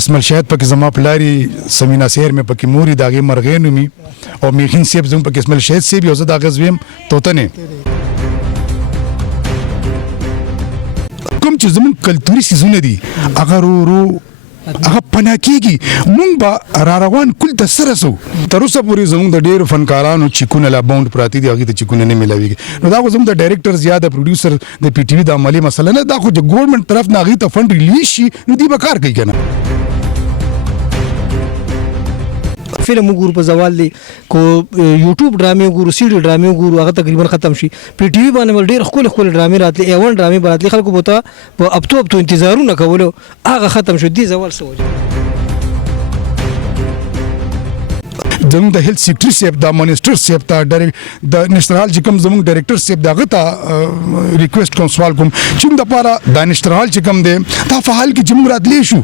اسمل شاهد پکې زما پلاری سمینا سیر مې پکې موري داغه مرغې نومي او میخین سیب زم پکې اسمل شاهد سیب یو زه داغه زویم توتنه کوم چې زمون کلتوري سيزونه دي اگر ورو هغه پناکیږي مونږ به را روان کول د سره سو تر اوسه پورې زمونږ د ډیرو فنکارانو چیکونه لا باوند پراتی دي هغه ته چیکونه نه ملاويږي نو دا زموږ د ډایریکټر زیاده پروډوسر د پی ټی وی د عملی مسله نه دا خو د ګورنمنت طرف نه غي ته فند ریلیز شي نو دی به کار کوي کنه فلم وګورو په زوال دي کو یوټیوب ډرامې وګورو سیډي ډرامې وګورو هغه تقریبا ختم شي پی ټی وی باندې ډېر خپل ډرامې راتلي ایون ډرامې براتلي خلکو بوته په اپتو انتظارونه کولو هغه ختم شو دي زوال سوجه زموږ د هیلث سیکټری سیب د منسټر سیب ته د نشترال چې کوم زموږ ډایریکټر سیب دغه ته ریکوست کوم سوال کوم چې د لپاره د نشترال چې کوم دی دا فعال کې جمهور راتلی شو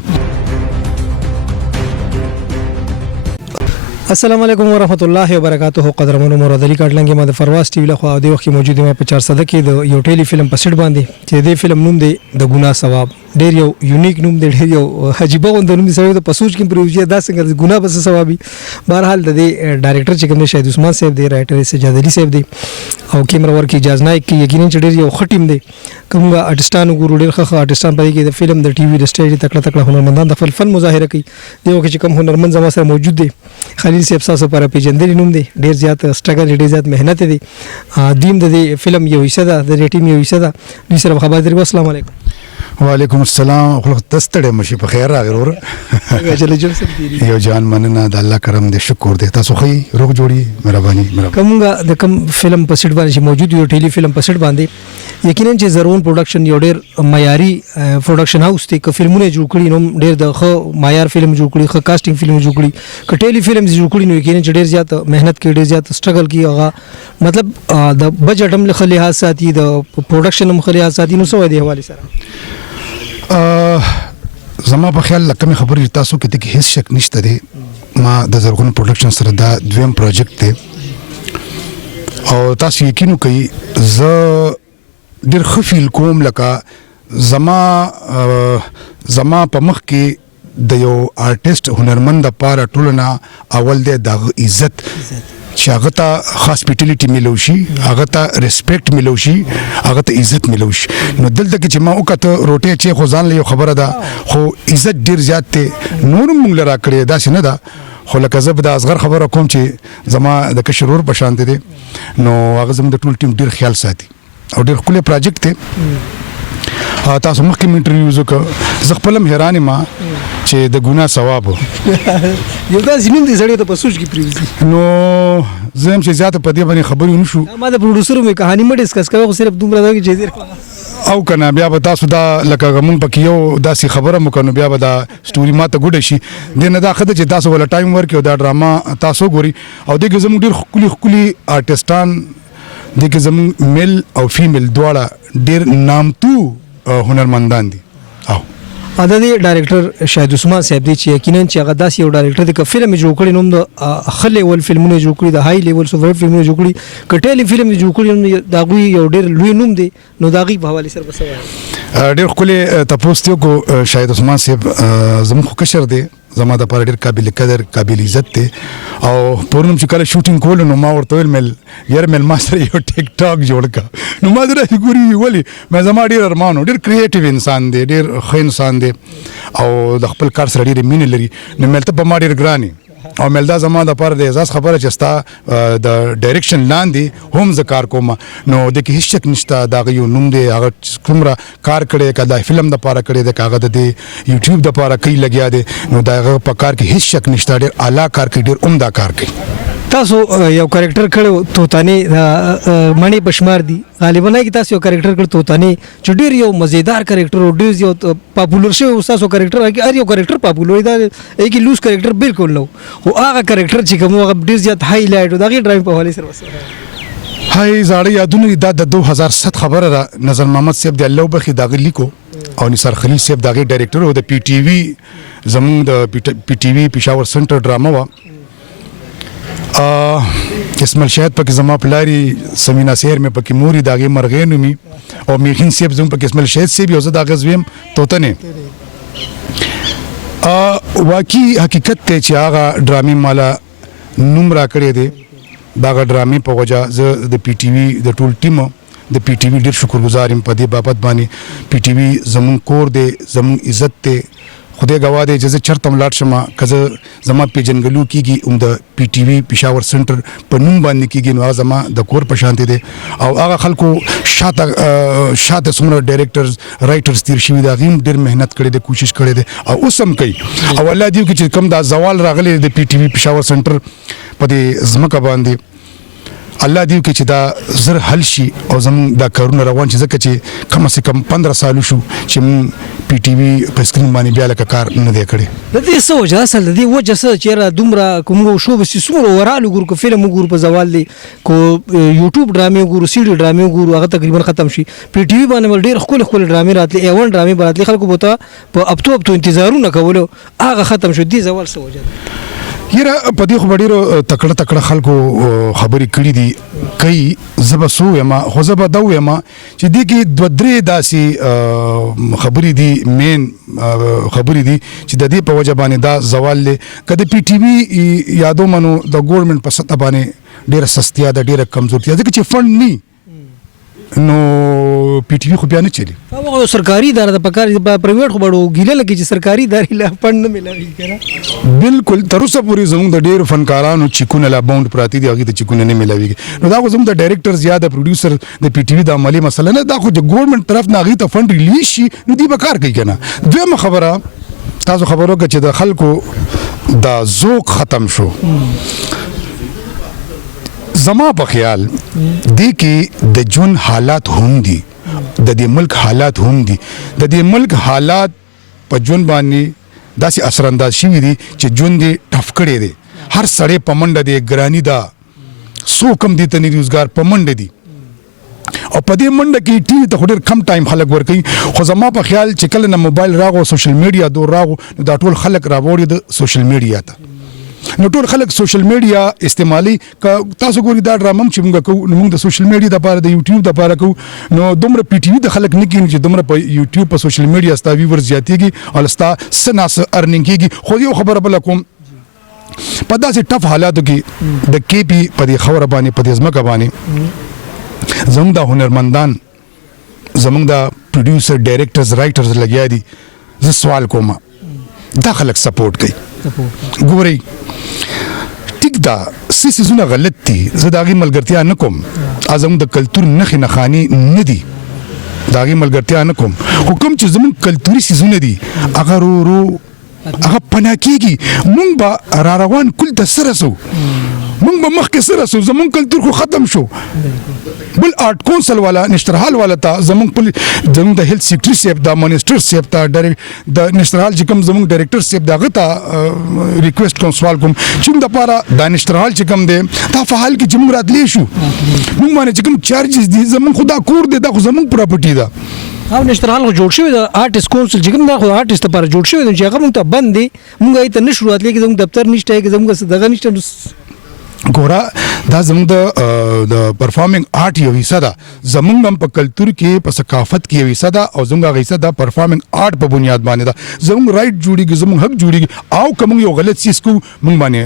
السلام علیکم ورحمۃ اللہ وبرکاتہ قدرمنو مراد علی کاټلنګ ما د فرواز ټي وی له خوا د وخت موجود ما په 400 کې د یو ټيلي فلم په سټ باندې چې د فلم نوم دی د ګناه ثواب ډیر یو یونیک نوم دی ډیر یو عجیب غوند نوم دی سره د پسوچ کې پروژه دا څنګه ګناه بس ثوابي بهرحال د ډایریکټر چې کوم شاهد عثمان صاحب دی رائټر سجاد علي صاحب دی او کیمرا ورک اجازه نه کې یقینا چې ډیر یو خټیم دی کومه آرټستانو ګورو ډیر ښه آرټستان پدې کې د فلم د ټي وی د سټیج تکړه هنرمندان د فن مظاهره کوي دیو کې کوم هنرمند زما سره موجود دی خلیل صاحب تاسو پر پیجندل نوم دی ډیر زیات سټرګل ډیر زیات مهنت دی دیم د فلم یو حصہ ده د ټیم یو حصہ ده دوی سره خبر درکو السلام علیکم وعلیکم السلام خلک تستړی مشي په خیر راغلی ور یو جان مننه د الله کرم دې شکر دې تاسو خو روغ جوړي مهرباني کومه د کوم فلم په سټ باندې موجود یو ټيلي فلم په سټ باندې یقینا چې زرون پروډکشن یو ډیر معیاري پروډکشن هاوس دی که فلمونه جوړ کړي نو ډیر د خو معیار فلم جوړ کړي خو کاسټینګ فلم جوړ کړي که ټيلي فلم جوړ کړي نو یقینا چې ډیر زیات مهنت کوي ډیر زیات سټرګل کوي هغه مطلب د بجټ هم له لحاظ ساتي د پروډکشن هم لحاظ ساتي نو سوې دی حواله سره زما په خیال لکه مې خبرې تاسو کې ته هیڅ شک نشته دی ما د زرغون پروډکشن سره دا دویم پروجیکټ دی او تاسو یقین کوئ زه ډېر ښه فیل کوم لکه زما په مخ کې د یو آرټیسټ هنرمند لپاره ټولو نه اول دی د عزت چې هغه ته هاسپټیلیټي ملو شي هغه ته ریسپیکټ ملو شي هغه ته عزت ملو شي نو دلته کې چې ما وکړه روټي چې خو ځان له خبره ده خو عزت ډیر زیات ته نور موږ لرا کړی دا څنګه ده خو لکه زه به د اصغر خبره کوم چې زما د کشرور په شان دي نو هغه زموږ د ټول ټیم ډیر خیال ساتي او ډیر خپل پروجیکټ ته تاسو مخکې انټرویوز وکړ زه خپل حیران ما چې د ګناه ثواب یو دا زمين دي زړې ته پسوچ کې پریوزي نو زم چې زیاته په دې باندې خبرې ونشو ما د پروډوسر مې کہانی مې ډیسکس کوي خو صرف دومره دا چې او کنه بیا به تاسو دا لکه موږ پکې یو داسې خبره مو کنو بیا به دا سټوري ماته ګډه شي دنه دا خدای چې تاسو ول ټایم ورکو دا ډراما تاسو ګوري او دغه زموږ ډیر خولي آرټستان دغه زموږ میل او فیمیل دواړه ډیر نامتو هنرمندان دي او د ډایریکټر شاهد عثمان صاحب دی چې یقینا چې هغه داسې یو ډایریکټر دی که فلم جوړ کړي نو د خله ول فلمونه جوړ کړي د هاي لیول سوپر فلمونه جوړ کړي کټېلی فلم جوړ کړي نو دا غوي یو ډېر لوی نوم دی نو دا غي په حواله سره بسوي ډېر خله تاسو ته کو شاهد عثمان صاحب زموږ کشر دی زما د پر ډېر قابل قدر قابل عزت دی او پورنم چې کله شوټینګ کول نو ما ورته مل ما سره یو ټیک ټاک جوړ کا نو ما درې ګوري ولی ما زما ډېر ارمانو ډېر کریټیو انسان دی ډېر ښه انسان دی او د خپل کار سره ډېر مینه لري نو ملته په ما ډېر ګرانی او ملدا زما د پر د احساس خبره چستا د ډایریکشن لاندې هم ز کار کوم نو د کې هیڅ شک نشته دا یو نوم دی هغه کومره کار کړي کله فلم د پاره کړي د کاغذ د یوټیوب د پاره کوي لګیا دی نو دا په کار کې هیڅ شک نشته ډېر اعلی کار کوي ډېر عمده کار کوي تاسو یو کریکټر کړو توتانی مڼي بشمار دي غالبا نه کی تاسو یو کریکټر کړ توتانی چې ډیر یو مزیدار کریکټر او ډیر یو پاپولر شو تاسو کریکټر هر یو کریکټر پاپولر دی ایک لوز کریکټر بالکل نو او هغه کریکټر چې کوم هغه ډیر زیات های لایټ دا غي ډرایو په حواله سره هاي زاړه یادونه د 2007 خبره نظر محمد صاحب د الله بخي داغه لیکو او نثار خلیل صاحب داغه ډایریکټر او د پی ټی وی زموږ د پی ټی وی پېښور سنټر ډراما وا اسمل شاهد پکې زما پلاری سمینا سیر مې پکې موري داغه مرغې نومي او میخین سیب زم پکې اسمل شاهد سیب یو زه داغه زویم توتنه واقعي حقیقت ته چې هغه ډرامې مالا نوم را کړی دی دا هغه ډرامې په وجه زه د پی ټي وي د ټول ټیم د پی ټي وي ډېر شکرګزار یم په دې بابت باندې پی ټي وي زمونږ کور دی زمونږ عزت دی خدای گواه دی چې زه چېرته هم لاړ شم که زه زما پیژنګلو کېږي هم د پی ټي وي پېښور سنټر په نوم باندې کېږي نو هغه زما د کور په شانتې دی او هغه خلکو شاته څومره ډایرکټرز رایټرز تیر شوي دي هغوی هم ډېر محنت کړی دی کوشش کړی دی او اوس هم کوي او الله دې وکړي چې کوم دا زوال راغلی د پی ټي وي پېښور سنټر په دې ځمکه باندې الله دې وکړي چې دا زر حل شي او زموږ دا کارونه روان شي ځکه چې کم از کم 15 سالو شو چې موږ پی ټي وي په سکرین باندې بیا لکه کار نه دی کړی د دې څه وجه اصل د دې وجه څه چیرې دومره کوم شو بس څومره ورالو ګور کو فلم ګور په زوال دی کو یوټیوب ډرامې ګور سی ډي ډرامې ګور هغه تقریبا ختم شي پی ټي وي باندې ډېر خپل ډرامې راتلي ایون ډرامې راتلي خلکو بوته په اپتو انتظارونه کولو هغه ختم شو دي زوال څه وجه یره په دې خو ډېرو تکړه خلکو خبرې کړي دي کوي زه به څه ویم خو زه به دا ویم چې دې کې دوه درې داسې خبرې دي مین خبرې دي چې د دې په وجه باندې دا زوال دی که د پی ټي وي یادو منو د ګورنمنټ په سطح باندې ډېره سستیا ده ډېره کمزورتیا ځکه چې فنډ نی نو پی ټي وي خو بیا نه چلی هغه سرکاري اداره د پکار پرایویټ خو بړو ګیله لګي چې سرکاري ادارې لا فند نه ملوي کنه بالکل تر اوسه پورې زموږ د ډېرو فنکارانو چیکونه لا باوند پراتی دي هغه ته چیکونه نه ملوي نو دا خو زموږ د ډایرکټرز یا د پروډوسر د پی ټي وي د عملی مسله نه دا خو د ګورنمنټ طرف نه هغه ته فند ریلیز شي نو دی به کار کوي کنه دویمه خبره تاسو خبرو کې چې د خلکو دا ذوق ختم شو زما په خیال دی کې د جون حالات هم دي د دې ملک حالات هم دي د دې ملک حالات په جون باندې داسې اثر انداز شوي دي چې جون دې ټف کړی دی هر سړی په منډه دی ګرانی ده څوک هم دې ته نه روزګار په منډه دي او په دې منډه کې ټي وي ته خو ډېر کم ټایم خلک ورکوي خو زما په خیال چې کله نه موبایل راغو سوشل میډیا دور راغو نو دا ټول خلک راوړي د سوشل میډیا ته نو ټول خلک سوشل میډیا استعمالي تاسو ګوري دا ډرامه چې موږ کوو موږ د سوشل میډیا لپاره د یوټیوب لپاره کوو نو دومره پی ټي وي د خلک نه کېږي چې دومره په یوټیوب په سوشل میډیا ستا ویور زیاتېږي او ستا سناس ارنینګ کېږي خو یو خبره بل کوم په داسې ټف حالاتو کې د کې پی په دې خبره باندې په دې ځمکه باندې زموږ د هنرمندان زموږ د پروډوسر ډایرکټرز رایټرز لګیا دي زه سوال کوم دا خلک سپورټ کوي ګورئ ټیک دا سیسونه غلط دي زه د هغې ملګرتیا نه کوم زموږ د کلتور نښې نښانې نه دي د هغې ملګرتیا نه کوم خو کوم چې زموږ کلتوري سیزونه دي هغه ورو هغه پناه کېږي مونږ به را روان کل ته څه رسو مونږ به مخکې څه رسو زموږ کلتور خو ختم شو بل آرټ کونسل والا نشترحال والا ته زموږ د هیلث سیکرټري صاحب د منسټر صاحب ته د نشترحال چې کوم زموږ ډایرکټر صاحب د هغه ته ریکویسټ کوم سوال کوم چې موږ دپاره دا نشترحال چې کوم دی دا په حال کې چې موږ راتلی شو موږ باندې چې کوم چارجز دي زموږ خو دا کور دی دا خو زموږ پراپرټي ده او نشترحال خو جوړ شوی د آرټست کونسل چې کوم دا خو آرټست لپاره جوړ شوی دی چې هغه موږ ته بند دی موږ هغې ته نه شو راتلی کې زموږ دفتر نشته کې زموږ دغه نشته ګوره دا زموږ د پرفارمینګ آرټ یو حصه ده زموږ هم په کلتور کې په ثقافت کې یو حصه ده او زموږ هغه حصه د پرفارمینګ آرټ په بنیاد باندې ده زموږ رایټ جوړیږي زموږ حق جوړیږي او که موږ یو غلط څیز کوو موږ باندې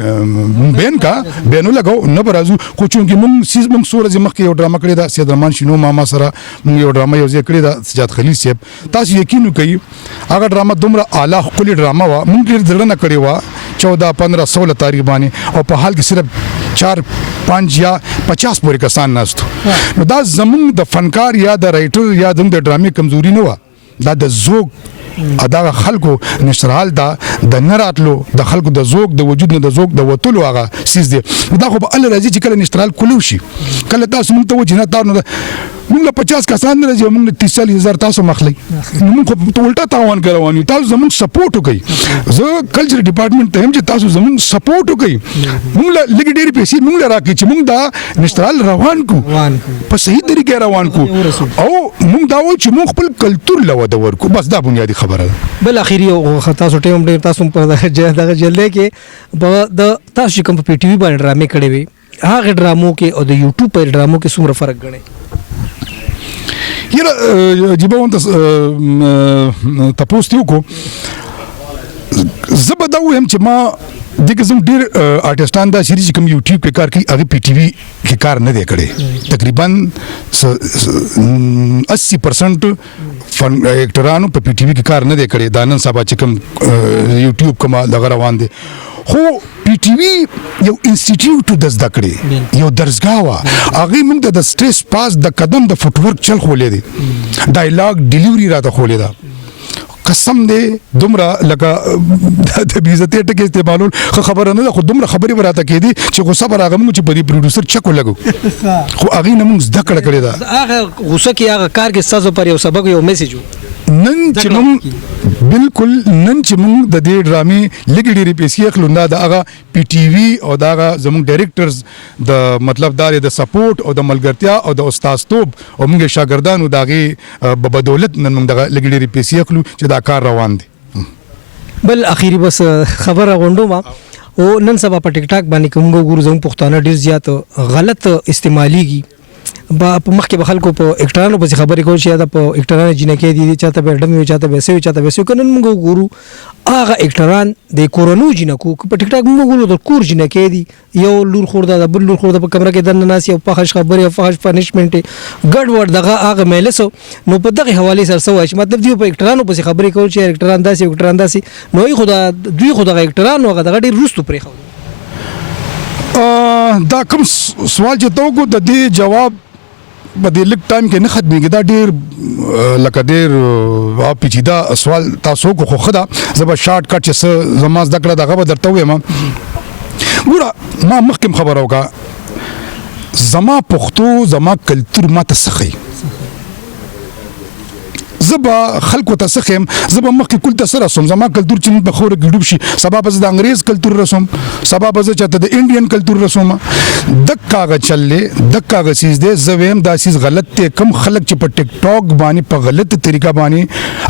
بین ولګو نه به راځو خو چونکې موږ څو ورځې مخکې یو ډرامه کړې ده سید رحمان شینو ماما سره موږ یو ډرامه یو ځای کړې ده سجاد خلیل صاحب تاسو یقین وکړئ هغه ډرامه دومره اعلی ښکلې ډرامه وه موږ ډېر زړه نه کړې وه 14 15 16 تاریخ باندې او په حال کې صرف 4 5 یا 50 پورې کسان ناستو نو دا زموږ د فنکار یا د رایټر یا زموږ د ډرامې کمزوري نه وه دا د ذوق دا خلکو نشرحال دا د نه راتلو د خلکو د ذوق د وجود نه د ذوق د وتلو هغه سیز دی دا خو به الله راځي چې کله نشرحال کولو شي کله تاسو موږ ته وځي نه تاسو موږ له 50 کسان نه راځي موږ 30,000 تاسو مخلي موږ خو الټا تاوان کوو تاسو زموږ سپورټ وکړئ زه کلچر ډپارټمنټ ته هم چې تاسو زموږ سپورټ وکړئ موږ له لګي ډېری پیسې موږ راکړي چې موږ دا نشرحال روان کو په صحیح طریقې روان کو او موږ دا و چې موږ خپل کلتور له وده ورکو بس دا بنیادی خبره ده بل اخیری تاسو ټیم ډېر تاسو په دغه جلدی کې د تاسو کوم په پی ټي وي باندې ډرامې کړې وي هغه ډرامو کې او د یوټیوب پر ډرامو کې څومره فرق ګڼئ یره جیبه وانت تاسو ته کو زه به دا ووایم چې ما دغه زموږ ډېر آرټسټان دا سیریز چې کوم یوټیوب کې کار کوي هغه پی ټي وي کې کار نه دی کړی تقریبا 80% فن اکټرانو په پی ټي وي کې کار نه دی کړی دا نن سبا چې کوم یوټیوب کوم دغه روان دی خو پی ټي وي یو انسټیټیوټ د زده کړې یو درسګاه وه هغې موږ د سټریس پاس د قدم د فوټ ورک چل خولی دی ډایلاګ ډیلیوري راته خولی ده قسم دی دومره لکه د بېعزتۍ ټکي استعمالول ښه خبره نه ده خو دومره خبرې به راته کېدې چې غوسه به راغله موږ چې په دې پروډوسر چک ولګو خو هغې نه موږ زده کړه کړې ده هغه غوسه کې هغه کار کې ستاسو پر یو سبق یو میسج و نن چې موږ بالکل نن چې موږ د دې ډرامې لږې ډېرې پیسې اخلو دا د هغه پی ټي وي او د هغه زموږ ډایرکټرز د مطلب دا د سپورټ او د ملګرتیا او د استازتوب او موږ شاګردانو د هغې په بدولت نن موږ دغه لږې ډېرې پیسې اخلو چې دا کار روان دی بل اخیری بس خبره غونډو ما او نن سبا په ټیک ټاک باندې کوم ګورو زموږ پښتانه ډیر زیات غلط استعماليږي په مخکې به خلکو په اکټرانو په خبرې کول چې دا په اکټرانو جنکې دي چاته به ډم چاته به سوي چاته به سوي کنن موږ ګورو هغه اکټران د کورونو جنکو په ټیک ټاک موږ ګورو د کور جنکې دي یو لور خورده د بل لور خورده په کمره کې دنه ناس یو فحش خبرې او فحش پنیشمنت ګډ ور دغه هغه میلسو نو په دغه حواله سره سوای چې مطلب دی په اکټرانو په خبرې کول چې اکټران داسي نو خدا دوی خدا اکټرانو هغه دغه ډیر روستو پرې خو دا کوم سوال چې توګو د دې جواب په دې لږ ټایم کې نه ختمېږي دا ډېر لکه ډېر پیچیده سوال تاسو کو خو ښه ده زه به شارټ کټ چې څه زما زده کړه دغه به درته ووایم ګوره ما مخکې خبره وکړه زما پښتو زما کلتور ما ته څه ښیي زه به خلکو ته څه ښیم زه به مخکې کل ته څه رسوم زما کلتور چې نن په خوره کې ډوب شي سبا به زه د انګریز کلتور رسوم سبا به زه چاته د انډین کلتور رسوم دک هغه چل دی دک هغه څیز دی زه ویم دا څیز غلط دی کم خلک چې په ټیک ټاک باندې په غلطه طریقه باندې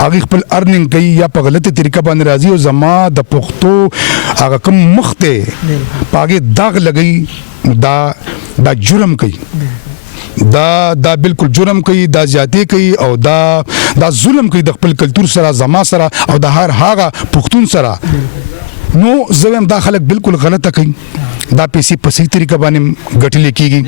هغې خپل ارننګ کوي یا په غلطه طریقه باندې راځي او زما د پښتو هغه کم مخ دی په هغې داغ لګوي دا جرم کوي دا بالکل جرم کوي دا زیاتې کوي او دا ظلم کوي د خپل کلتور سره زما سره او د هر هغه پښتون سره نو زه وایم دا خلک بالکل غلطه کوي دا پیسې په صحیح طریقه باندې ګټل کېږي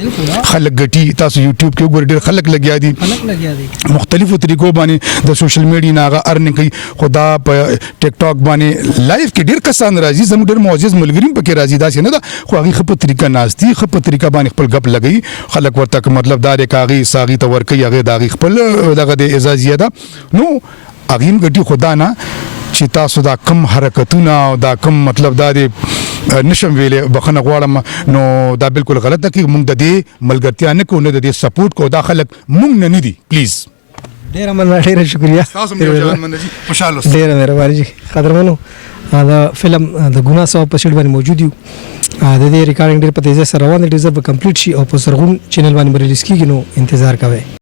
خلک ګټي تاسو یوټیوب کې وګورئ ډېر خلک لګیا دي مختلفو طریقو باندې د سوشل میډیا نه هغه ارننګ کوي خو دا په ټیک ټاک باندې لایف کې ډېر کسان راځي زموږ ډېر معزز ملګري پکې راځي داسې نه ده خو هغې ښه په طریقه ناستي ښه په طریقه باندې خپل ګپ لګوي خلک ورته مطلب دا دی که هغې ساغې ته ورکوي هغې د هغې خپل دغه د اعزازیه ده نو هغې هم ګټي خو دا نه چې تاسو دا کم حرکتونه او دا کم مطلب دا دی نشم ویلې بخښنه غواړم نو دا بالکل غلطه کې موږ د دې ملګرتیا نه کوو نه د دې سپورټ کوو دا خلک موږ نه دي پلیز ډېره مننه ډېره شکریه ډېره مهرباني جي قدرمنو دا فلم د ګناه سوا په سیټ باندې موجود یو د دې ریکارډینګ ډېر په تیزه سره روان دی ډیزرو کمپلیټ شي او په زرغون چینل باندې ریلیز کیږي نو انتظار کوئ